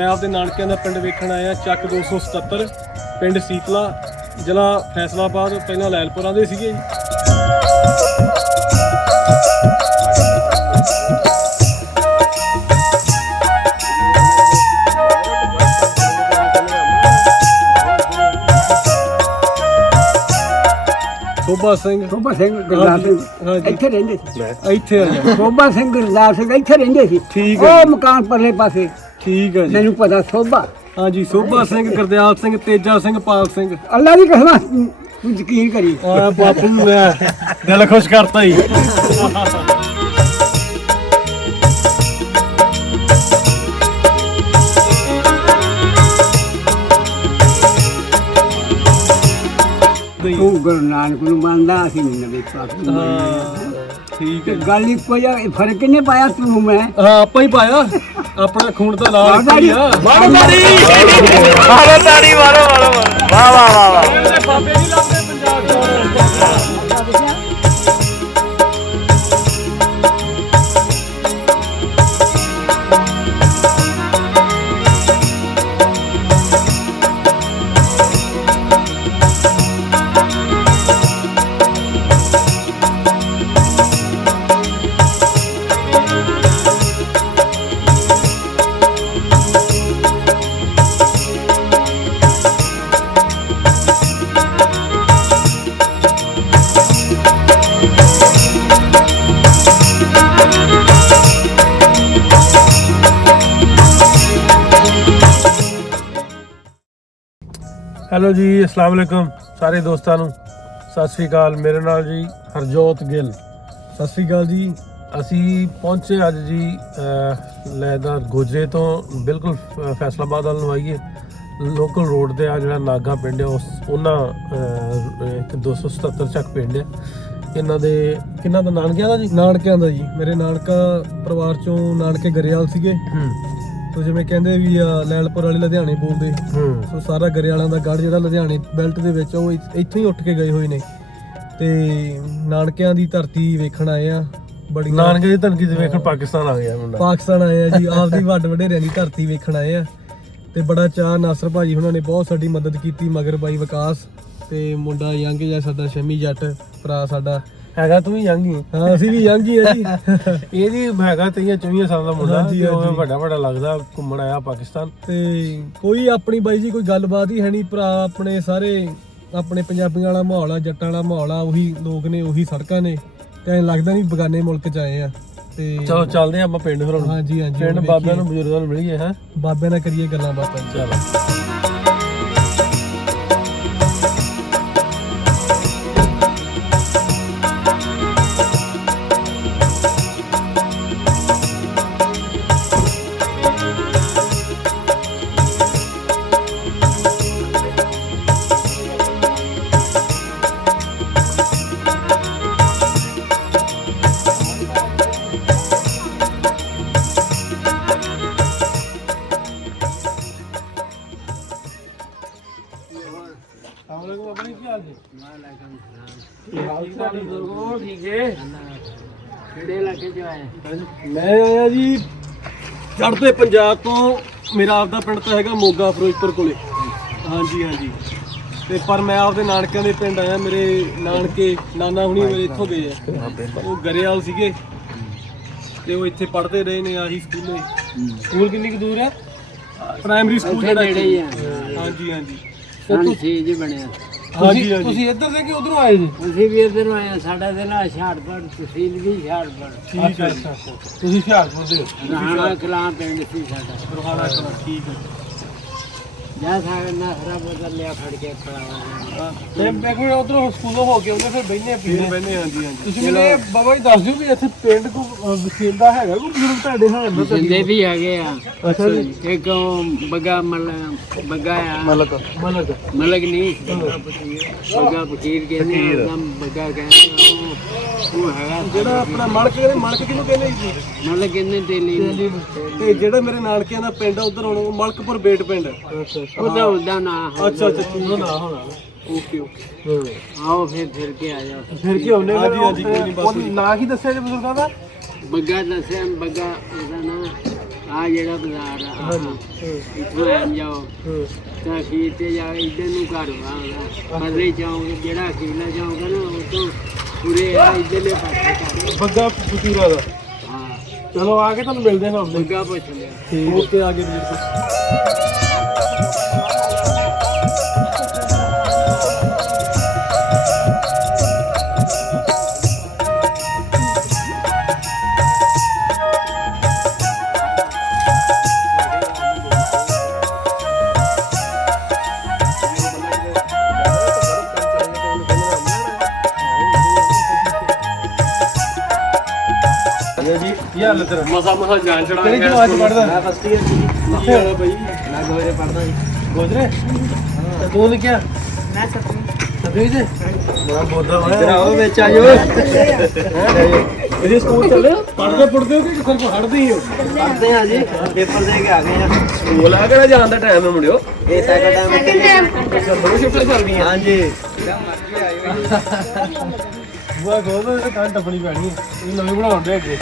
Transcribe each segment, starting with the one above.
मैं आपके नानकिਆਂ ਦਾ ਪਿੰਡ ਵੇਖਣ ਆਇਆ ਚੱਕ 277 ਪਿੰਡ ਸੀਤਲਾ ਜ਼ਿਲ੍ਹਾ ਫੈਸਲਾਬਾਦ। ਪਹਿਲਾਂ ਲੈਲਪੁਰਾਂ ਦੇ ਸੀਗੇ ਜੀ। ਸੋਭਾ ਸਿੰਘ ਗੁਰਦਾਸ ਸਿੰਘ ਇੱਥੇ ਰਹਿੰਦੇ ਸੀ। ਇੱਥੇ ਆ ਸੋਭਾ ਸਿੰਘ ਗੁਰਦਾਸ ਸਿੰਘ ਇੱਥੇ ਰਹਿੰਦੇ ਸੀ। ਠੀਕ ਹੈ। ਉਹ ਮਕਾਨ ਪਰਲੇ ਪਾਸੇ। ਠੀਕ ਹੈ ਜੀ, ਮੈਨੂੰ ਪਤਾ ਸੋਭਾ। ਹਾਂਜੀ, ਸੋਭਾ ਸਿੰਘ, ਗੁਰਦਿਆਲ ਸਿੰਘ, ਤੇਜਾ ਸਿੰਘ, ਪਾਲ ਸਿੰਘ। ਅੱਲਾ ਦੀ ਕਸਮ ਤੂੰ ਯਕੀਨ ਕਰੀ। ਬਾਪੂ ਮੈਂ ਦਿਲ ਖੁਸ਼ ਕਰਤਾ ਹੀ। ਤੂੰ ਗੁਰੂ ਨਾਨਕ ਨੂੰ ਮੰਨਦਾ, ਅਸੀਂ ਨਹੀਂ ਨਵੇਂ ਪਾਸ। ਠੀਕ ਹੈ, ਗੱਲ ਇੱਕੋ ਜਿਹਾ, ਫਰਕ ਨਹੀਂ ਪਾਇਆ ਤੂੰ ਮੈਂ। ਹਾਂ, ਆਪਾਂ ਹੀ ਪਾਇਆ, ਆਪਣਾ ਖੂਨ ਤਾਂ ਲਾਲ ਹੀ ਆ। ਮਾਰੋ ਤਾੜੀ, ਮਾਰੋ ਤਾੜੀ, ਮਾਰੋ ਮਾਰੋ। ਵਾਹ ਵਾਹ ਵਾਹ ਵਾਹ। ਬਾਬੇ ਨਹੀਂ ਲੱਭਦੇ ਪੰਜਾਬ ਚ। ਹੈਲੋ ਜੀ, ਅਸਲਾਮ ਵਾਲੇਕੁਮ ਸਾਰੇ ਦੋਸਤਾਂ ਨੂੰ ਸਤਿ ਸ਼੍ਰੀ ਅਕਾਲ। ਮੇਰੇ ਨਾਲ ਜੀ ਹਰਜੋਤ ਗਿੱਲ। ਸਤਿ ਸ਼੍ਰੀ ਅਕਾਲ ਜੀ। ਅਸੀਂ ਪਹੁੰਚੇ ਅੱਜ ਜੀ ਲੈਦਾ ਗੋਜਰੇ ਤੋਂ ਬਿਲਕੁਲ ਫੈਸਲਾਬਾਦ ਵੱਲ ਨੂੰ ਆਈਏ। ਲੋਕਲ ਰੋਡ 'ਤੇ ਆ ਜਿਹੜਾ ਨਾਗਾ ਪਿੰਡ ਹੈ ਉਹਨਾਂ ਇੱਕ 277 ਚੱਕ ਪਿੰਡ ਹੈ। ਇਹਨਾਂ ਦੇ ਕਿੰਨਾ ਦਾ ਨਾਨਕਿਆਂ ਦਾ ਜੀ? ਨਾਨਕਿਆਂ ਦਾ ਜੀ। ਮੇਰੇ ਨਾਨਕਾ ਪਰਿਵਾਰ 'ਚੋਂ ਨਾਨਕੇ ਗਰੇਵਾਲ ਸੀਗੇ। ਸੋ ਜਿਵੇਂ ਕਹਿੰਦੇ ਵੀ ਆ ਲੈਲਪੁਰ ਵਾਲੇ ਲੁਧਿਆਣੇ ਬੋਲਦੇ। ਸੋ ਸਾਰਾ ਗਰੇਵਾਲਾਂ ਦਾ ਗੜ੍ਹ ਜਿਹੜਾ ਲੁਧਿਆਣੇ ਬੈਲਟ ਦੇ ਵਿੱਚ ਉਹ ਇੱਥੋਂ ਹੀ ਉੱਠ ਕੇ ਗਏ ਹੋਏ ਨੇ। ਤੇ ਨਾਨਕਿਆਂ ਦੀ ਧਰਤੀ ਵੇਖਣ ਆਏ ਆ। ਬੜੀ ਨਾਨਕੇ ਦੀ ਧਰਤੀ ਵੇਖਣ ਪਾਕਿਸਤਾਨ ਆ ਗਿਆ ਮੁੰਡਾ। ਪਾਕਿਸਤਾਨ ਆਏ ਆ ਜੀ, ਆਪਦੀ ਵੱਡ ਵਡੇਰਿਆਂ ਦੀ ਧਰਤੀ ਵੇਖਣ ਆਏ ਆ। ਤੇ ਬੜਾ ਚਾਅ। ਨਾਸਰ ਭਾਜੀ ਉਹਨਾਂ ਨੇ ਬਹੁਤ ਸਾਡੀ ਮਦਦ ਕੀਤੀ। ਮਗਰ ਬਾਈ ਵਿਕਾਸ ਤੇ ਮੁੰਡਾ ਯੰਗ ਜਿਹਾ ਸਾਡਾ ਸ਼ਮੀ ਜੱਟ ਭਰਾ ਸਾਡਾ ਹੈਗਾ। ਤੂੰ ਵੀ ਯੰਗ ਹੀ? ਹਾਂ, ਅਸੀਂ ਵੀ ਯੰਗ ਹੀ ਆ ਜੀ। ਇਹਦੀ ਹੈਗਾ 23-24 ਸਾਲ ਦਾ ਮੁੰਡਾ। ਵੱਡਾ ਵੱਡਾ ਲੱਗਦਾ। ਘੁੰਮਣ ਆਇਆ ਪਾਕਿਸਤਾਨ। ਤੇ ਕੋਈ ਆਪਣੀ ਬਾਈ ਜੀ ਕੋਈ ਗੱਲਬਾਤ ਹੀ ਹੈ ਨਹੀਂ। ਭਰਾ ਆਪਣੇ ਸਾਰੇ ਆਪਣੇ ਪੰਜਾਬੀਆਂ ਵਾਲਾ ਮਾਹੌਲ ਆ, ਜੱਟਾਂ ਵਾਲਾ ਮਾਹੌਲ ਆ। ਉਹੀ ਲੋਕ ਨੇ, ਉਹੀ ਸੜਕਾਂ ਨੇ। ਤੇ ਐਂ ਲੱਗਦਾ ਨਹੀਂ ਬਗਾਨੇ ਮੁਲਕ ਚ ਆਏ ਆ। ਤੇ ਚਲੋ ਚੱਲਦੇ ਆ ਆਪਾਂ ਪਿੰਡ ਫਿਰ। ਹਾਂਜੀ ਹਾਂਜੀ, ਪਿੰਡ ਬਾਬਿਆਂ ਨੂੰ ਬਜ਼ੁਰਗਾਂ ਨੂੰ ਮਿਲੀਏ। ਹੈ ਬਾਬਿਆਂ ਨਾਲ ਕਰੀਏ ਗੱਲਾਂ ਬਾਤਾਂ। ਚਲੋ। ਮੈਂ ਆਇਆ ਜੀ ਚੜ੍ਹਦੇ ਪੰਜਾਬ ਤੋਂ। ਮੇਰਾ ਆਪਦਾ ਪਿੰਡ ਤਾਂ ਹੈਗਾ ਮੋਗਾ ਫਿਰੋਜ਼ਪੁਰ ਕੋਲੇ। ਹਾਂਜੀ ਹਾਂਜੀ। ਤੇ ਪਰ ਮੈਂ ਆਪਦੇ ਨਾਨਕਿਆਂ ਦੇ ਪਿੰਡ ਆਇਆ। ਮੇਰੇ ਨਾਨਕੇ ਨਾਨਾ ਹੁਣੀ ਮੇਰੇ ਇੱਥੋਂ ਗਏ ਆ। ਉਹ ਗਰੇਵਾਲ ਸੀਗੇ ਤੇ ਉਹ ਇੱਥੇ ਪੜ੍ਹਦੇ ਰਹੇ ਨੇ ਆਹੀ ਸਕੂਲੇ। ਸਕੂਲ ਕਿੰਨੀ ਕੁ ਦੂਰ ਹੈ? ਪ੍ਰਾਇਮਰੀ ਸਕੂਲ ਜਿਹੜਾ ਨੇੜੇ ਹੀ ਆ। ਹਾਂਜੀ ਹਾਂਜੀ। ਸੀ ਜੀ ਬਣਿਆ। ਹਾਂਜੀ ਹਾਂਜੀ। ਤੁਸੀਂ ਇੱਧਰ ਦੇ ਕਿ ਉਧਰੋਂ ਆਏ ਜੀ? ਅਸੀਂ ਵੀ ਇੱਧਰੋਂ ਆਏ। ਸਾਡਾ ਜ਼ਿਲ੍ਹਾ ਹੁਸ਼ਿਆਰਪੁਰ, ਤਹਿਸੀਲ ਵੀ ਹੁਸ਼ਿਆਰਪੁਰ। ਠੀਕ ਹੈ। ਅੱਛਾ ਅੱਛਾ, ਤੁਸੀਂ ਹੁਸ਼ਿਆਰਪੁਰ ਦੇ? ਰਾਣਾ ਕਲਾਂ ਪਿੰਡ ਸੀ ਸਾਡਾ। ਰੋਹਾਣਾ ਕਲਾਂ। ਠੀਕ ਹੈ। ਜਾਂ ਸਾਡਾ ਨਸਰਾ ਬਦਲ ਲਿਆ ਫੜ ਕੇ ਖੜਾ। ਤੇ ਦੇਖੋ ਉਧਰੋਂ ਸਕੂਲੋਂ ਹੋ ਕੇ ਉਹਨੇ ਫਿਰ ਬੈਠੇ ਪੀਣੇ। ਹਾਂਜੀ ਹਾਂਜੀ। ਤੁਸੀਂ ਮੈਨੂੰ ਬਾਬਾ ਜੀ ਦੱਸ ਦਿਓ ਵੀ ਇੱਥੇ ਪਿੰਡ ਕੋ ਵਸੀਲਾ ਹੈਗਾ ਕੋਈ ਬਜ਼ੁਰਗ ਤੁਹਾਡੇ ਹਾਲ ਨਾਲ? ਜਿੰਦੇ ਵੀ ਹੈਗੇ ਆ। ਅੱਛਾ ਜੀ। ਇੱਕ ਬੱਗਾ ਬੱਗਾ ਆ। ਮਲਕ ਨਹੀਂ, ਬੱਗਾ ਫਕੀਰ ਕਹਿੰਦੇ ਆ। ਬੱਗਾ ਕਹਿੰਦੇ ਉਹ ਹੈਗਾ ਜਿਹੜਾ ਆਪਣਾ ਮਲਕ ਕਿਹਨੂੰ ਕਹਿੰਦੇ ਜੀ? ਮਲਕ ਕਹਿੰਦੇ ਤੇਲੀ। ਤੇ ਜਿਹੜਾ ਮੇਰੇ ਨਾਨਕਿਆਂ ਦਾ ਪਿੰਡ ਆ ਉਧਰ ਹੁਣ ਮਲਕਪੁਰ ਬੇਟ ਪਿੰਡ। ਉਹਦਾ ਨਾਂ। ਅੱਛਾ ਅੱਛਾ, ਉਹਦਾ ਨਾਂ ਹੋਣਾ। Okay okay. ਆਓ ਫਿਰ ਕੇ ਆ ਜਾਓ। ਫਿਰ ਕੀ ਹੁੰਨੇ? ਹਾਂਜੀ ਹਾਂਜੀ, ਕੋਈ ਨਹੀਂ। ਬਸ ਨਾਂ ਕੀ ਦੱਸਿਆ ਜੀ ਬਜ਼ੁਰਗਾਂ ਦਾ? ਬੱਗਾ ਦੱਸਿਆ। ਬੱਗਾ ਉਹਦਾ ਨਾਂ ਆ ਜਿਹੜਾ ਬਾਜ਼ਾਰ ਆ ਹਾਂਜੀ ਇੱਥੋਂ ਆਂ ਜਾਓ ਤਾਂ ਅਖੀਰ ਤੇ ਜਾ ਕੇ ਇੱਧਰ ਨੂੰ ਘਰ ਆਉਂਦਾ ਪਰਲੇ ਚੌਂਕ ਜਿਹੜਾ ਅਖੀਰਲਾ ਚੌਂਕ ਆ ਨਾ ਉਹ ਤੋਂ ਪੂਰੇ ਆ ਇੱਧਰਲੇ ਪਾਸੇ ਘਰ ਬੱਗਾ ਫਤੂਰਾ ਦਾ। ਹਾਂ ਚਲੋ ਆ ਕੇ ਤੁਹਾਨੂੰ ਮਿਲਦੇ ਹਾਂ ਹਮਲੇ। ਬੱਗਾ ਪੁੱਛ ਲਿਆ ਠੀਕ ਓਕੇ ਆ ਗਏ ਵੀਰ। ਜੀ ਕੀ ਹਾਲ ਹੈ ਤੇਰਾ? ਮਸਾ ਜਾਨ ਚੜਾ ਕਿਹੜੀ ਕਲਾਸ ਪੜਦਾ? ਮੈਂ ਫਸਟ ਈਅਰ ਸੀ ਕਿੱਥੇ ਵਾਲਾ ਭਾਈ? ਮੈਂ ਗੋਰੇ ਪੜਦਾ ਸੀ ਗੋਦਰੇ ਤੇ ਤੂੰ ਲਿਖਿਆ ਮੈਂ ਸਭੀ ਦੇ ਬੜਾ ਬੋਲਦਾ ਵਾ। ਆਓ ਵਿੱਚ ਆ ਜਾਓ ਇਹਦੇ ਸਕੂਲ ਚੱਲੇ ਪੜਦੇ ਹੋ ਕਿ ਸਿਰਫ ਹੜਦੇ ਹੀ ਹੋ? ਪੜਦੇ ਆ ਜੀ ਪੇਪਰ ਦੇ ਕੇ ਆ ਗਏ ਆ ਸਕੂਲ ਆ ਕਿਹੜਾ ਜਾਣ ਦਾ ਟਾਈਮ ਹੈ ਮੁੰਡਿਓ ਇਹ ਸੈਕੰਡ ਟਾਈਮ ਅੱਛਾ ਦੋ ਸ਼ਿਫਟਾਂ ਚੱਲਦੀਆਂ ਹਾਂਜੀ ਬੁਆ ਗੋਦਰੇ ਤੇ ਕੰਨ ਟੱਪਣੀ ਪੈਣੀ ਹੈ। ਇਹ ਨਵੇਂ ਬਣਾਉਂਦੇ ਅੱਗੇ।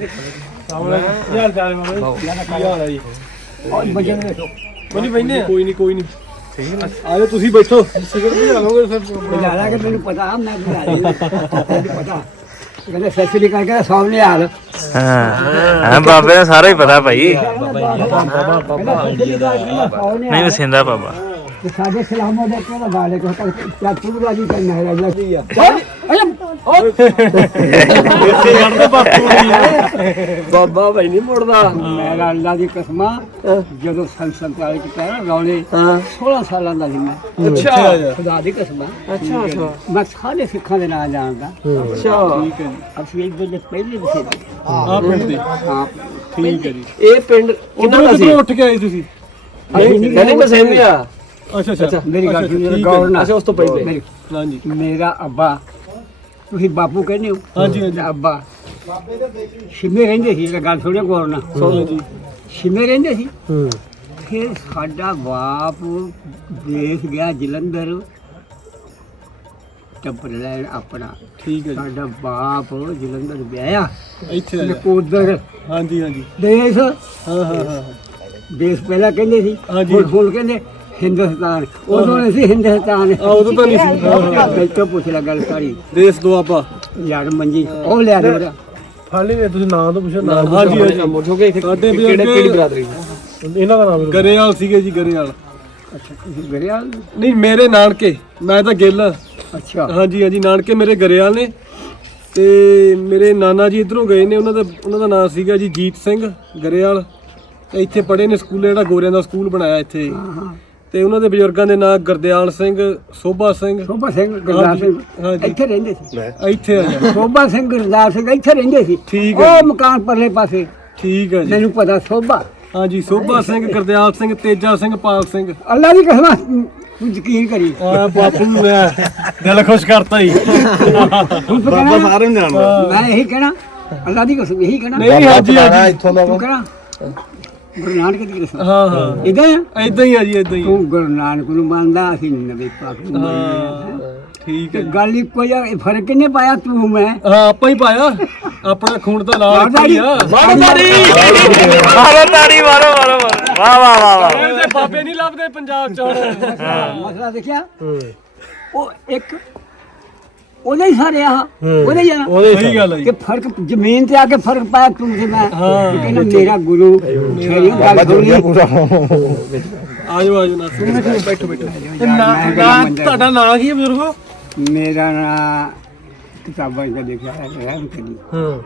ਕੀ ਹਾਲ ਚਾਲ ਹੈ ਬਾਬਾ ਜੀ? ਕੀ ਹਾਲ ਹੈ ਜੀ? ਕੋਈ ਨਹੀਂ ਆ ਜਾਓ ਤੁਸੀਂ ਬੈਠੋ। ਸਿਗਰਟ ਵੀ ਲਓਗੇ ਸਰ? ਬੁਝਾਲਾ ਕਿ ਮੈਨੂੰ ਪਤਾ ਮੈਂ ਬੁਝਾ ਲਈ ਪਤਾ ਕਹਿੰਦੇ ਫੈਸਿਲਿਟੀ ਕਰਕੇ ਸਾਹਮਣੇ ਹਾਲ ਹਾਂ ਬਾਬੇ ਦਾ ਸਾਰਾ ਹੀ ਪਤਾ ਭਾਈ। ਨਹੀਂ ਵਸਿੰਦਾ ਬਾਬਾ। ਸਾਡੇ ਸਲਾਮੋਂ ਦੇ ਕੋਲ ਬਾਲੇ ਕੋ ਤੱਕ ਤੂੰ ਰਾਜੀ ਕਰਨਾ ਹੈ ਰਾਜੀ ਆ ਬਾਬਾ ਭਾਈ ਨਹੀਂ ਮੁੜਦਾ ਮੇਰਾ ਅੱਲਾ ਦੀ ਕਸਮਾਂ ਜਦੋਂ ਸੰਸਦ ਵਾਲੇ ਚ ਕਹਿ ਰੌਲੇ 16 ਸਾਲਾਂ ਦਾ ਸੀ ਮੈਂ ਅੱਛਾ ਖੁਦਾ ਦੀ ਕਸਮਾਂ ਅੱਛਾ ਮੈਂ ਸਾਰੇ ਸਿੱਖਾਂ ਦੇ ਨਾਂ ਜਾਣਦਾ ਅੱਛਾ ਠੀਕ ਹੈ ਅਸੀਂ ਇੱਕ ਦੂਜੇ ਪਹਿਲੇ ਵਸੇ ਆ ਪਿੰਡ ਦੇ। ਹਾਂ ਠੀਕ ਹੈ ਜੀ। ਇਹ ਪਿੰਡ ਕਿੰਨਾ ਦਾ ਸੀ ਕਿੱਥੋਂ ਉੱਠ ਕੇ ਆਏ ਤੁਸੀਂ? ਨਹੀਂ ਮਸੇਂਦੇ ਆ ਅੱਛਾ ਮੇਰੀ ਗੱਲ ਸੁਣ ਠੀਕ ਹੈ। ਗੌਰ ਨਾਲ ਅੱਛਾ ਉਸ ਤੋਂ ਪਹਿਲੇ ਮੇਰੀ- ਹਾਂਜੀ ਮੇਰਾ ਅੱਬਾ ਤੁਸੀਂ ਬਾਪੂ ਕਹਿੰਦੇ ਹੋ ਹਾਂਜੀ, ਹਾਂਜੀ। ਤੇ ਅੱਬਾ ਸ਼ਿਮੇ ਰਹਿੰਦੇ ਸੀ ਇਹ ਗੱਲ ਸੁਣਿਓ ਗੌਰ ਨਾਲ ਸੁਣੋ ਜੀ। ਸ਼ਿਮੇ ਰਹਿੰਦੇ ਸੀ ਹੂੰ ਫਿਰ ਸਾਡਾ ਬਾਪ ਦੇਸ਼ ਗਿਆ ਜਲੰਧਰ ਟੱਬਰ ਲੈਣ ਆਪਣਾ ਠੀਕ ਹੈ ਜੀ। ਸਾਡਾ ਬਾਪ ਜਲੰਧਰ ਵਿਆਹਿਆ ਇੱਥੇ ਆ ਜਾ। ਨਕੋਦਰ ਹਾਂਜੀ ਹਾਂਜੀ ਦੇਸ਼ ਹਾਂ ਦੇਸ਼ ਪਹਿਲਾਂ ਕਹਿੰਦੇ ਸੀ ਹਾਂਜੀ। ਹੁਣ ਕਹਿੰਦੇ ਹਿੰਦੁਸਤਾਨ ਉਦੋਂ ਨਹੀਂ ਸੀ ਹਿੰਦੁਸਤਾਨ ਉਦੋਂ ਤਾਂ ਨਹੀਂ ਸੀ। ਹਾਂ। ਬੈਠੋ ਪੁੱਛ ਲਾ ਗੱਲ ਸਾਰੀ ਦੇਸ਼ ਦੋ ਆਪਾਂ ਯਾਰ ਮੰਜੀ ਉਹ ਲਿਆ ਦੇ ਮੇਰਾ ਫੜ ਲਈ ਤੁਸੀਂ ਨਾਂ ਤਾਂ ਪੁੱਛੋ। ਨਾਂ ਹਾਂਜੀ ਹਾਂਜੀ ਮੁੱਠੋਗੇ ਇੱਥੇ ਸਾਡੇ ਕਿਹੜੇ ਬਜ਼ੁਰਗ- ਕਿਹੜੀ ਬਰਾਦਰੀ ਇਹਨਾਂ ਦਾ ਨਾਮ ਗਰੇਵਾਲ ਸੀਗੇ ਜੀ। ਗਰੇਵਾਲ ਅੱਛਾ ਤੁਸੀਂ ਗਰਿਆਲ ਨਹੀਂ ਮੇਰੇ ਨਾਨਕੇ। ਮੈਂ ਤਾਂ ਗਿੱਲ। ਅੱਛਾ ਹਾਂਜੀ ਹਾਂਜੀ ਨਾਨਕੇ ਮੇਰੇ ਗਰੇਵਾਲ ਨੇ ਤੇ ਮੇਰੇ ਨਾਨਾ ਜੀ ਇਧਰੋਂ ਗਏ ਨੇ। ਉਹਨਾਂ ਦਾ ਨਾਮ ਸੀਗਾ ਜੀ ਜੀਤ ਸਿੰਘ ਗਰੇਵਾਲ ਤੇ ਇੱਥੇ ਪੜ੍ਹੇ ਨੇ ਸਕੂਲ ਜਿਹੜਾ ਗੋਰਿਆਂ ਦਾ ਸਕੂਲ ਬਣਾਇਆ ਇੱਥੇ। ਹਾਂ ਤੇ ਉਹਨਾਂ ਦੇ ਬਜ਼ੁਰਗਾਂ ਦੇ ਨਾਂ ਗੁਰਦਿਆਲ ਸਿੰਘ, ਸੋਭਾ ਸਿੰਘ। ਸੋਭਾ ਸਿੰਘ ਗੁਰਦਾਸ ਸਿੰਘ ਹਾਂਜੀ। ਇੱਥੇ ਰਹਿੰਦੇ ਸੀ ਇੱਥੇ ਆ ਜਾ। ਸੋਭਾ ਸਿੰਘ ਗੁਰਦਾਸ ਸਿੰਘ ਇੱਥੇ ਰਹਿੰਦੇ ਸੀ ਠੀਕ ਹੈ ਉਹ ਮਕਾਨ ਪਰਲੇ ਪਾਸੇ ਠੀਕ ਹੈ ਜੀ। ਮੈਨੂੰ ਪਤਾ ਸੋਭਾ ਹਾਂਜੀ ਸੋਭਾ ਸਿੰਘ, ਗੁਰਦਿਆਲ ਸਿੰਘ, ਤੇਜਾ ਸਿੰਘ, ਪਾਲ ਸਿੰਘ। ਅੱਲਾ ਦੀ ਕਸਮ ਤੂੰ ਯਕੀਨ ਕਰੀ ਆ ਬਾਪੂ ਨੂੰ ਮੈਂ ਦਿਲ ਖੁਸ਼ ਕਰਤਾ ਹੀ। ਹੁਣ ਤੂੰ ਕਹਿਣਾ ਸਾਰੇ ਨੂੰ ਜਾਣਦਾ। ਮੈਂ ਇਹੀ ਕਹਿਣਾ ਅੱਲਾ ਦੀ ਕਸਮ ਇਹੀ ਕਹਿਣਾ ਨਹੀਂ ਹਾਂਜੀ ਹਾਂਜੀ ਤੂੰ ਕਹਿਣਾ ਗੁਰੂ ਨਾਨਕ ਦੀ ਕਸਮ ਹਾਂ ਹਾਂ ਇਦਾਂ ਆ ਇਦਾਂ ਹੀ ਆ ਜੀ ਇਦਾਂ ਹੀ। ਤੂੰ ਗੁਰੂ ਨਾਨਕ ਨੂੰ ਮੰਨਦਾ ਅਸੀਂ ਨਬੀ ਪਾਕ ਨੂੰ ਮੰਨਦੇ ਹਾਂ। ਠੀਕ ਹੈ ਜੀ। ਗੱਲ ਇੱਕੋ ਜਿਹਾ ਫਰਕ ਕਿੰਨੇ ਪਾਇਆ ਤੂੰ ਮੈਂ ਹਾਂ ਆਪਾਂ ਹੀ ਪਾਇਆ। ਆਪਣਾ ਖੂਨ ਤਾਂ ਲਾਲ ਮਾਰਦਾ ਹੀ ਆ। ਮਾਰੋ ਤਾੜੀ ਮਾਰੋ ਵਾਹ ਵਾਹ ਵਾਹ ਵਾਹ। ਇਹਦੇ ਬਾਬੇ ਨਹੀਂ ਲੱਭਦੇ ਪੰਜਾਬ ਚ ਹੁਣ। ਮਸਲਾ ਦੇਖਿਆ ਉਹ ਇੱਕ ਉਹਦੇ ਹੀ ਸਾਰੇ ਆ ਉਹਦੇ ਹੀ ਆ ਨਾ। ਸਹੀ ਗੱਲ ਹੈ ਜੀ। ਕਿ ਫਰਕ ਜ਼ਮੀਨ ਤੇ ਆ ਕੇ ਫਰਕ ਪਾਇਆ ਤੂੰ ਤੇ ਮੈਂ ਕਿ ਕਹਿੰਦਾ ਮੇਰਾ ਗੁਰੂ ਮੇਰੀ ਗੱਲ ਸੁਣੀ ਆਜੋ ਆਜੋ ਨਾ ਬੈਠੋ ਬੈਠੋ। ਤੇ ਨਾਂ ਤੁਹਾਡਾ ਨਾਂ ਕੀ ਹੈ ਬਜ਼ੁਰਗੋ? ਮੇਰਾ ਨਾਂ ਕਿਤਾਬਾਂ 'ਚ ਦੇਖਿਆ ਹੈ ਰਹਿਮ ਕਰੀ ਹਾਂ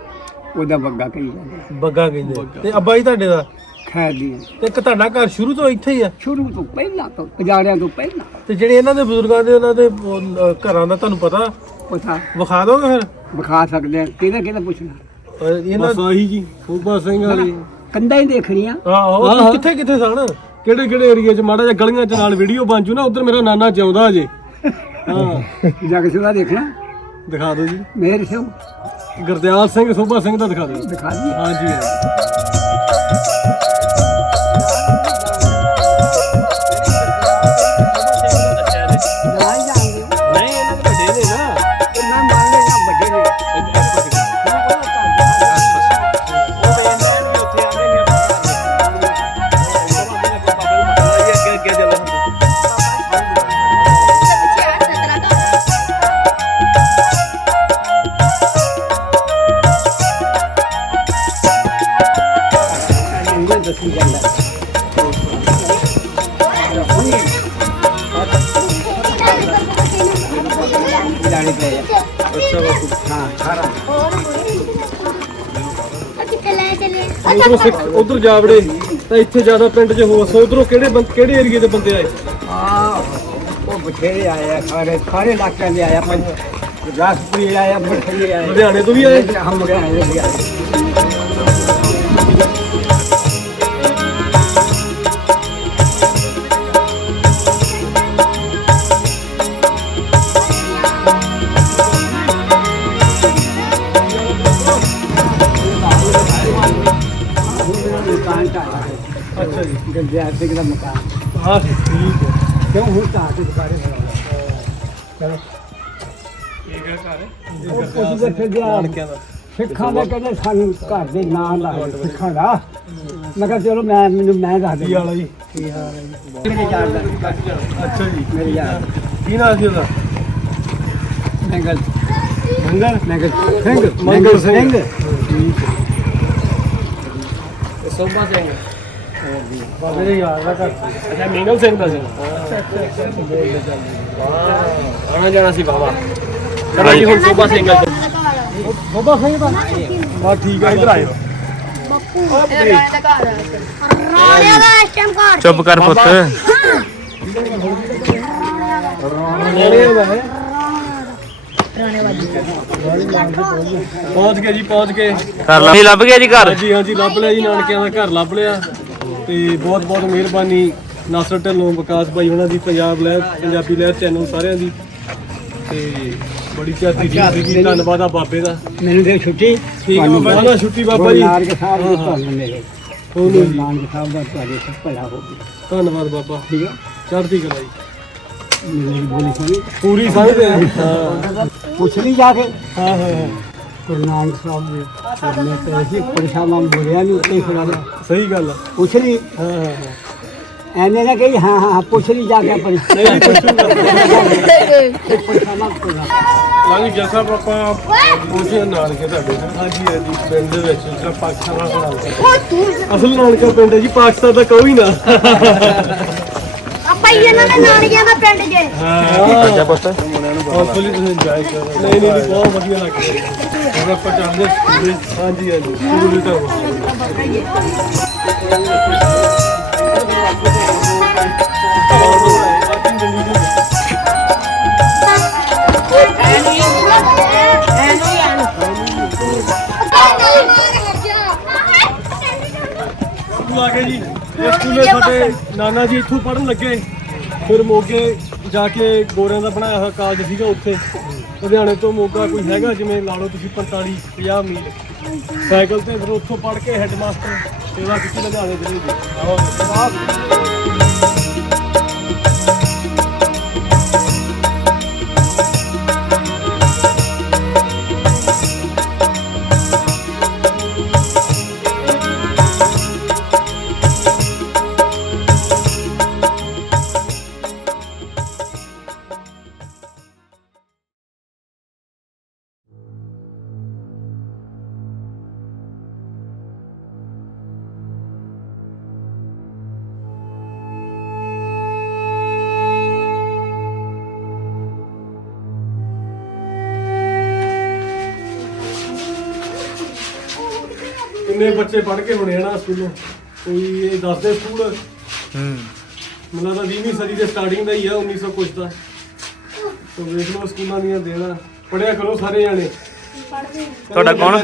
ਉਹਦਾ ਬੱਗਾ ਕਹੀ ਜਾਂਦਾ ਬੱਗਾ ਕਹਿੰਦੇ। ਤੇ ਅੱਬਾ ਜੀ ਤੁਹਾਡੇ ਦਾ? ਖੈਰ ਦੀ ਤੇ ਇੱਕ ਤੁਹਾਡਾ ਘਰ ਸ਼ੁਰੂ ਤੋਂ ਇੱਥੇ ਹੀ ਆ? ਸ਼ੁਰੂ ਤੋਂ ਪਹਿਲਾਂ ਤੋਂ ਪਜਾੜਿਆਂ ਤੋਂ ਪਹਿਲਾਂ ਤੇ ਜਿਹੜੇ ਇਹਨਾਂ ਦੇ ਬਜ਼ੁਰਗਾਂ ਦੇ ਉਹਨਾਂ ਦੇ ਘਰਾਂ ਦਾ ਤੁਹਾਨੂੰ ਪਤਾ ਪਤਾ ਵਿਖਾ ਦੋਗੇ ਫਿਰ? ਵਿਖਾ ਸਕਦੇ ਆ ਕਿਹਦਾ ਕਿਹਦਾ ਪੁੱਛਣਾ ਇਹਨਾਂ ਸਾਹੀ ਜੀ ਸੋਭਾ ਸਿੰਘ ਵਾਲੀ। ਕੰਧਾਂ ਹੀ ਦੇਖਣੀਆਂ ਆਹੋ ਕਿੱਥੇ ਕਿੱਥੇ ਸਨ? ਕਿਹੜੇ ਕਿਹੜੇ ਏਰੀਆ ਚ? ਮਾੜਾ ਜਿਹਾ ਗਲੀਆਂ ਚ ਨਾਲ ਵੀਡੀਓ ਬਣ ਜੂ ਨਾ। ਉਧਰ ਮੇਰਾ ਨਾਨਾ ਜਿਉਂਦਾ ਜੇ। ਹਾਂ ਜਗ ਸੁਦਾ ਦੇਖਣਾ ਦਿਖਾ ਦਿਓ ਜੀ। ਮੇਰ ਸਿੰਘ ਗੁਰਦਿਆਲ ਸਿੰਘ ਸੋਭਾ ਸਿੰਘ ਦਾ ਦਿਖਾ ਦਿਓ। ਦਿਖਾ ਦੀ ਹਾਂਜੀ ਨਾ ਜਾਂਗੇ ਨਹੀਂ ਇਹਨਾਂ ਦੇ ਵੱਡੇ ਨੇ ਨਾ ਨਾ ਮੰਨ ਲੈ ਨਾ ਵੱਡੇ ਨੇ ਉਹ ਵੇਖਦੇ ਵੀ ਉੱਥੇ ਆਂਦੇ ਨੇ ਅੱਗੇ ਅੱਗੇ ਚੱਲੋ ਇਹ ਦੱਸੀ ਜਾਂਦਾ ਜਾਣੇ ਪਏ ਅੱਛਾ ਬਾਪੂ ਹਾਂ ਸਾਰਾ ਉਧਰੋਂ ਸਿੱਖ ਉਧਰ ਜਾਵੜੇ ਤਾਂ ਇੱਥੇ ਜ਼ਿਆਦਾ ਪਿੰਡ 'ਚ ਹੋ ਉਧਰੋਂ ਕਿਹੜੇ ਏਰੀਏ ਦੇ ਬੰਦੇ ਆਏ? ਆ ਉਹ ਬਥੇਰੇ ਆਏ ਆ ਸਾਰੇ ਇਲਾਕਿਆਂ ਦੇ ਆਇਆ ਪਰ ਰਾਸਪੁਰੀ ਆਇਆ ਬਥੇਰੇ ਆਏ ਲੁਧਿਆਣੇ ਤੋਂ ਵੀ ਆਏ? ਹਮ ਗਏ ਲੁਧਿਆਣੇ ਮਕਾਨ ਢਾਇਆ ਹੈ ਅੱਛਾ ਜੀ। ਗੰਜਿਆ ਸਿੰਘ ਦਾ ਮਕਾਨ ਹਾਂ ਠੀਕ ਹੈ। ਕਿਉਂ ਹੁਣ ਢਾਹ ਕੇ ਦੁਕਾਰੇ ਚਲੋ ਉਹ ਕੁਝ ਦੇਖੇ ਗਿਆ ਨਾਨਕਿਆਂ ਦਾ ਸਿੱਖਾਂ ਦਾ ਕਹਿੰਦੇ ਸਾਨੂੰ ਘਰ ਦੇ ਨਾਂ ਲਾ ਸਿੱਖਾਂ ਦਾ ਮੈਂ ਕਿਹਾ ਚਲੋ ਮੈਂ ਦੱਸ ਕੀ ਹਾਲ ਹੈ ਜੀ? ਮੇਰੇ ਯਾਰ ਦਾ ਅੱਛਾ ਜੀ। ਮੇਰੇ ਯਾਰ ਕੀ ਨਾਮ ਸੀ ਉਹਦਾ? ਮੰਗਲ ਮੰਗਲ ਸਿੰਘ ਮੰਗਲ ਸਿੰਘ। ਸੋਭਾ ਸਿੰਘ ਬਾਬੇ ਦੇ ਯਾਰ ਦਾ ਘਰ। ਅੱਛਾ ਮੰਗਲ ਸਿੰਘ ਦਾ ਸੀ ਆਣਾ ਜਾਣਾ ਸੀ ਬਾਬਾ ਚਲੋ ਜੀ ਹੁਣ ਸੋਭਾ ਸਿੰਘ ਆ ਸੋਭਾ ਸਿੰਘ ਦਾ ਬਾ ਠੀਕ ਆ ਇੱਧਰ ਆਇਓ। ਰਾਣਿਆਂ ਦਾ ਇਸ ਟਾਈਮ ਘਰ ਚੁੱਪ ਕਰ ਪੁੱਤ। ਪਹੁੰਚ ਗਏ ਜੀ ਪਹੁੰਚ ਗਏ। ਕਰ ਲੱਭ ਗਿਆ ਜੀ ਘਰ। ਹਾਂਜੀ ਹਾਂਜੀ ਲੱਭ ਲਿਆ ਜੀ, ਨਾਨਕਿਆਂ ਦਾ ਘਰ ਲੱਭ ਲਿਆ। ਤੇ ਬਹੁਤ ਬਹੁਤ ਮਿਹਰਬਾਨੀ ਨਾਸਰ ਢਿੱਲੋਂ, ਵਿਕਾਸ ਭਾਈ ਉਹਨਾਂ ਦੀ, ਪੰਜਾਬੀ ਲਹਿਰ ਚੈਨਲ ਸਾਰਿਆਂ ਦੀ। ਤੇ ਬੜੀ ਝਾਤੀ ਜੀ ਸੀਗੀ। ਧੰਨਵਾਦ ਆ ਬਾਬੇ ਦਾ। ਮੈਨੂੰ ਦੇ ਛੁੱਟੀ ਠੀਕ ਹੈ ਬਾਬਾ ਜੀ, ਛੁੱਟੀ ਬਾਬਾ ਜੀ। ਨਾਨਕ ਸਾਹਿਬ ਦੀ ਤੁਹਾਨੂੰ ਮੇਰੇ ਤੁਹਾਨੂੰ ਜੀ ਨਾਨਕ ਸਾਹਿਬ ਦਾ ਤੁਹਾਡੇ ਸਭ ਭਲਾ ਹੋਵੇ ਧੰਨਵਾਦ ਬਾਬਾ। ਠੀਕ ਹੈ ਚੜ੍ਹਦੀ ਕਲਾ ਜੀ। ਮੇਰੀ ਬੋਲੀ ਸੁਣੀ ਪੂਰੀ ਸਮਝਦੇ ਆ। ਹਾਂ ਪੁੱਛ ਲਈ ਜਾ ਕੇ ਹਾਂ ਹਾਂ ਗੁਰੂ ਨਾਨਕ ਸਾਹਿਬ ਦੇ ਮੈਂ ਤੇ ਅਸੀਂ ਪਰੇਸ਼ਾਨਾਂ ਬੋਲਿਆ ਨਹੀਂ ਉੱਤੇ ਖੜਾ ਸਹੀ ਗੱਲ ਆ। ਪੁੱਛ ਲਈ ਹਾਂ ਹਾਂ ਹਾਂ ਐਨੇ ਨਾ ਕਹੀ ਹਾਂ ਹਾਂ ਪੁੱਛ ਲਈ ਜਾ ਕੇ ਆਪਣੀ ਨਹੀਂ ਪੁੱਛੂਗਾ। ਪਰੇਸ਼ਾਨਾਂ ਕੋਲਾ ਲਾਲੀ ਜੈਸਾ ਆਪਾਂ ਪਹੁੰਚੇ ਨਾਨਕੇ ਤੁਹਾਡੇ। ਹਾਂਜੀ ਹਾਂਜੀ ਪਿੰਡ ਦੇ ਵਿੱਚ ਜਿਹੜਾ ਪਾਕਿਸਤਾਨ ਵਾਲਾ ਨਾਨਕਾ। ਅਸਲ ਨਾਨਕਾ ਪਿੰਡ ਹੈ ਜੀ, ਪਾਕਿਸਤਾਨ ਦਾ ਕੋਈ ਨਾ। ਆਪਾਂ ਹੀ ਇਹਨਾਂ ਦੇ ਨਾਨਕਿਆਂ ਦਾ ਪਿੰਡ ਜੇ ਹਾਂ ਜਾ ਪੁੱਤ ਹੋਪਫੁਲੀ ਤੁਸੀਂ ਇੰਜੋਏ ਕਰੋ। ਨਹੀਂ ਨਹੀਂ ਨਹੀਂ, ਬਹੁਤ ਵਧੀਆ ਲੱਗ ਰਿਹਾ। ਹੁਣ ਆਪਾਂ ਚੱਲਦੇ ਸਕੂਲੇ। ਹਾਂਜੀ ਹਾਂਜੀ ਸਕੂਲ ਦੀ ਸਕੂਲ ਆ ਗਏ ਜੀ। ਇਹ ਸਕੂਲੇ ਸਾਡੇ ਨਾਨਾ ਜੀ ਇੱਥੋਂ ਪੜ੍ਹਨ ਲੱਗੇ। ਫਿਰ ਮੋਗੇ ਜਾ ਕੇ ਗੋਰਿਆਂ ਦਾ ਬਣਾਇਆ ਹੋਇਆ ਕਾਲਜ ਸੀਗਾ ਉੱਥੇ। ਲੁਧਿਆਣੇ ਤੋਂ ਮੋਗਾ ਕੋਈ ਹੈਗਾ ਜਿਵੇਂ ਲਾ ਲਓ ਤੁਸੀਂ 45-50 ਮੀਲ ਸਾਈਕਲ ਤੇ। ਫਿਰ ਉੱਥੋਂ ਪੜ੍ਹ ਕੇ ਹੈਡਮਾਸਟਰ ਸੇਵਾ ਕੀਤੀ ਲੁਧਿਆਣੇ ਜ਼ਿਲ੍ਹੇ ਦੀ। ਕਿੰਨੇ ਬੱਚੇ ਪੜ੍ਹ ਕੇ ਹੋਣੇ ਹਨਾ ਸਕੂਲੋਂ? ਕੋਈ ਇਹ ਦੱਸਦੇ ਸਕੂਲ ਮੈਨੂੰ ਤਾਂ 20ਵੀਂ ਸਦੀ ਦੇ ਸਟਾਰਟਿੰਗ ਦਾ ਹੀ ਆ, 1900 ਕੁਛ ਦਾ। ਤੋ ਵੇਖ ਲਓ ਸਕੂਲਾਂ ਦੀਆਂ ਦੇਣਾ। ਪੜ੍ਹਿਆ ਕਰੋ ਸਾਰੇ ਜਾਣੇ। ਤੁਹਾਡਾ ਕੌਣ?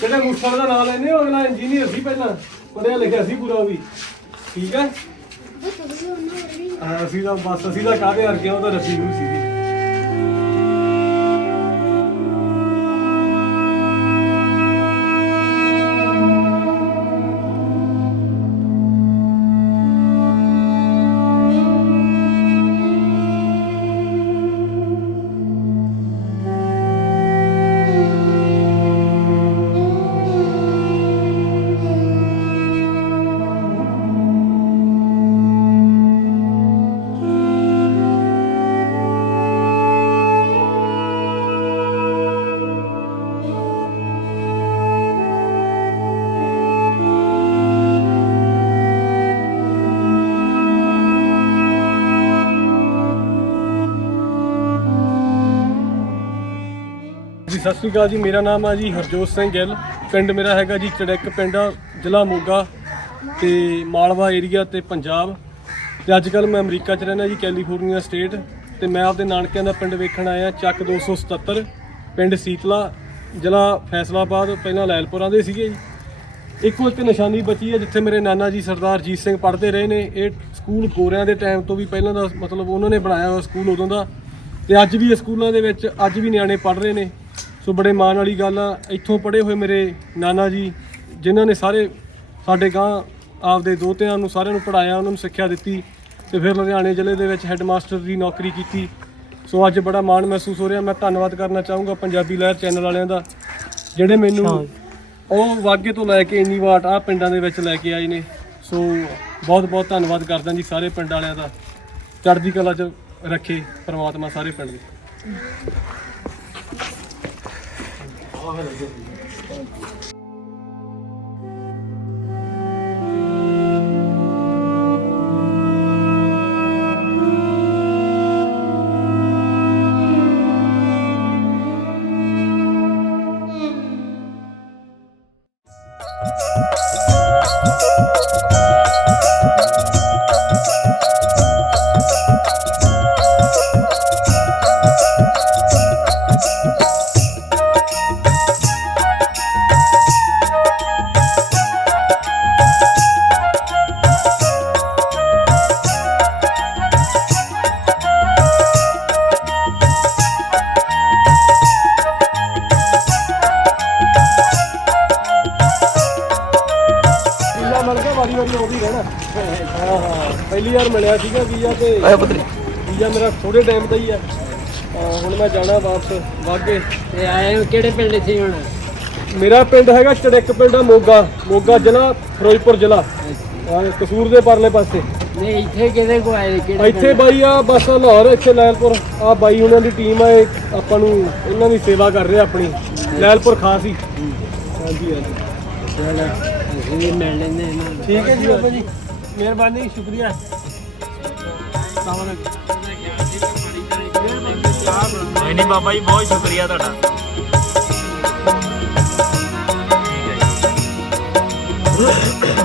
ਜਿਹੜਾ ਮੁਸਤਫਾ ਦਾ ਨਾਮ ਲੈਨੇ ਉਹ ਅਗਲਾ ਇੰਜੀਨੀਅਰ ਸੀ ਪਹਿਲਾਂ, ਪੜ੍ਹਿਆ ਲਿਖਿਆ ਸੀ ਪੂਰਾ ਉਹ ਵੀ। ਠੀਕ ਹੈ ਅਸੀਂ ਤਾਂ ਬਸ ਅਸੀਂ ਤਾਂ ਕਾਹਦੇ ਵਰਗੇ ਆ, ਉਹ ਤਾਂ ਰੱਬੀ ਨੂੰ ਸੀ। ਸਤਿ ਸ਼੍ਰੀ ਅਕਾਲ ਜੀ। ਮੇਰਾ ਨਾਮ ਆ ਜੀ ਹਰਜੋਤ ਸਿੰਘ ਗਿੱਲ। ਪਿੰਡ ਮੇਰਾ ਹੈਗਾ ਜੀ ਚੜਿੱਕ ਪਿੰਡ, ਜ਼ਿਲ੍ਹਾ ਮੋਗਾ ਤੇ ਮਾਲਵਾ ਏਰੀਆ ਤੇ ਪੰਜਾਬ। ਤੇ ਅੱਜ ਕੱਲ੍ਹ ਮੈਂ ਅਮਰੀਕਾ 'ਚ ਰਹਿੰਦਾ ਜੀ, ਕੈਲੀਫੋਰਨੀਆ ਸਟੇਟ। ਤੇ ਮੈਂ ਆਪਦੇ ਨਾਨਕਿਆਂ ਦਾ ਪਿੰਡ ਵੇਖਣ ਆਇਆ, ਚੱਕ 277, ਪਿੰਡ ਸੀਤਲਾ, ਜ਼ਿਲ੍ਹਾ ਫੈਸਲਾਬਾਦ। ਪਹਿਲਾਂ ਲੈਲਪੁਰਾਂ ਦੇ ਸੀਗੇ ਜੀ। ਇੱਕੋ ਇੱਕ ਨਿਸ਼ਾਨੀ ਬਚੀ ਹੈ ਜਿੱਥੇ ਮੇਰੇ ਨਾਨਾ ਜੀ ਸਰਦਾਰ ਜੀਤ ਸਿੰਘ ਪੜ੍ਹਦੇ ਰਹੇ ਨੇ। ਇਹ ਸਕੂਲ ਗੋਰਿਆਂ ਦੇ ਟਾਈਮ ਤੋਂ ਵੀ ਪਹਿਲਾਂ ਦਾ, ਮਤਲਬ ਉਹਨਾਂ ਨੇ ਬਣਾਇਆ ਹੋਇਆ ਸਕੂਲ ਉਦੋਂ ਦਾ। ਤੇ ਅੱਜ ਵੀ ਇਹ ਸਕੂਲਾਂ ਦੇ ਵਿੱਚ ਅੱਜ ਵੀ ਨਿਆਣੇ ਪੜ੍ਹ ਰਹੇ ਨੇ। ਸੋ ਬੜੇ ਮਾਣ ਵਾਲੀ ਗੱਲ ਆ। ਇੱਥੋਂ ਪੜ੍ਹੇ ਹੋਏ ਮੇਰੇ ਨਾਨਾ ਜੀ, ਜਿਨ੍ਹਾਂ ਨੇ ਸਾਰੇ ਸਾਡੇ ਗਾਂ ਆਪਦੇ ਦੋਹਤਿਆਂ ਨੂੰ ਸਾਰਿਆਂ ਨੂੰ ਪੜ੍ਹਾਇਆ, ਉਹਨਾਂ ਨੂੰ ਸਿੱਖਿਆ ਦਿੱਤੀ ਤੇ ਫਿਰ ਲੁਧਿਆਣੇ ਜ਼ਿਲ੍ਹੇ ਦੇ ਵਿੱਚ ਹੈੱਡਮਾਸਟਰ ਦੀ ਨੌਕਰੀ ਕੀਤੀ। ਸੋ ਅੱਜ ਬੜਾ ਮਾਣ ਮਹਿਸੂਸ ਹੋ ਰਿਹਾ। ਮੈਂ ਧੰਨਵਾਦ ਕਰਨਾ ਚਾਹੂੰਗਾ ਪੰਜਾਬੀ ਲਹਿਰ ਚੈਨਲ ਵਾਲਿਆਂ ਦਾ, ਜਿਹੜੇ ਮੈਨੂੰ ਉਹ ਵਾਗੇ ਤੋਂ ਲੈ ਕੇ ਇੰਨੀ ਵਾਟ ਆਹ ਪਿੰਡਾਂ ਦੇ ਵਿੱਚ ਲੈ ਕੇ ਆਏ ਨੇ। ਸੋ ਬਹੁਤ ਬਹੁਤ ਧੰਨਵਾਦ ਕਰਦਾ ਜੀ ਸਾਰੇ ਪਿੰਡ ਵਾਲਿਆਂ ਦਾ। ਚੜ੍ਹਦੀ ਕਲਾ 'ਚ ਰੱਖੇ ਪਰਮਾਤਮਾ ਸਾਰੇ ਪਿੰਡ ਦੇ। ਵਾਰੀ ਆਉਂਦੀ ਰਹਿਣਾ। ਹਾਂ, ਪਹਿਲੀ ਵਾਰ ਮਿਲਿਆ ਸੀਗਾ ਵੀਜ਼ਾ, ਤੇ ਵੀਜ਼ਾ ਮੇਰਾ ਥੋੜੇ ਟਾਈਮ ਦਾ ਹੀ ਆ। ਹੁਣ ਮੈਂ ਜਾਣਾ ਵਾਪਸ ਵਾਗੇ। ਤੇ ਆਏ ਹੋ ਕਿਹੜੇ ਪਿੰਡ ਸੀ ਹੁਣ? ਮੇਰਾ ਪਿੰਡ ਹੈਗਾ ਚੜਿੱਕ ਪਿੰਡ, ਮੋਗਾ ਜ਼ਿਲ੍ਹਾ, ਫਿਰੋਜ਼ਪੁਰ ਜ਼ਿਲ੍ਹਾ, ਕਸੂਰ ਦੇ ਪਰਲੇ ਪਾਸੇ। ਨਹੀਂ ਇੱਥੇ ਕਿਹਦੇ ਕੋ ਆਏ? ਕਿਹੜੇ ਇੱਥੇ ਬਾਈ ਆ ਬਸ ਲਾਹੌਰ, ਇੱਥੇ ਲੈਲਪੁਰ। ਆ ਬਾਈ ਉਹਨਾਂ ਦੀ ਟੀਮ ਆ, ਇਹ ਆਪਾਂ ਨੂੰ ਇਹਨਾਂ ਦੀ ਸੇਵਾ ਕਰ ਰਹੇ ਆਪਣੀ। ਲੈਲਪੁਰ ਖਾਸ ਹੀ। ਹਾਂਜੀ ਹਾਂਜੀ, ਚਲੋ ਅਸੀਂ ਵੀ ਮਿਲ ਲੈਂਦੇ ਇਹਨਾਂ ਨੂੰ। ਠੀਕ ਹੈ ਜੀ ਬਾਬਾ ਜੀ, ਮਿਹਰਬਾਨੀ, ਸ਼ੁਕਰੀਆ। ਕੋਈ ਨਹੀਂ ਬਾਬਾ ਜੀ, ਬਹੁਤ ਸ਼ੁਕਰੀਆ ਤੁਹਾਡਾ। ਠੀਕ ਹੈ ਜੀ।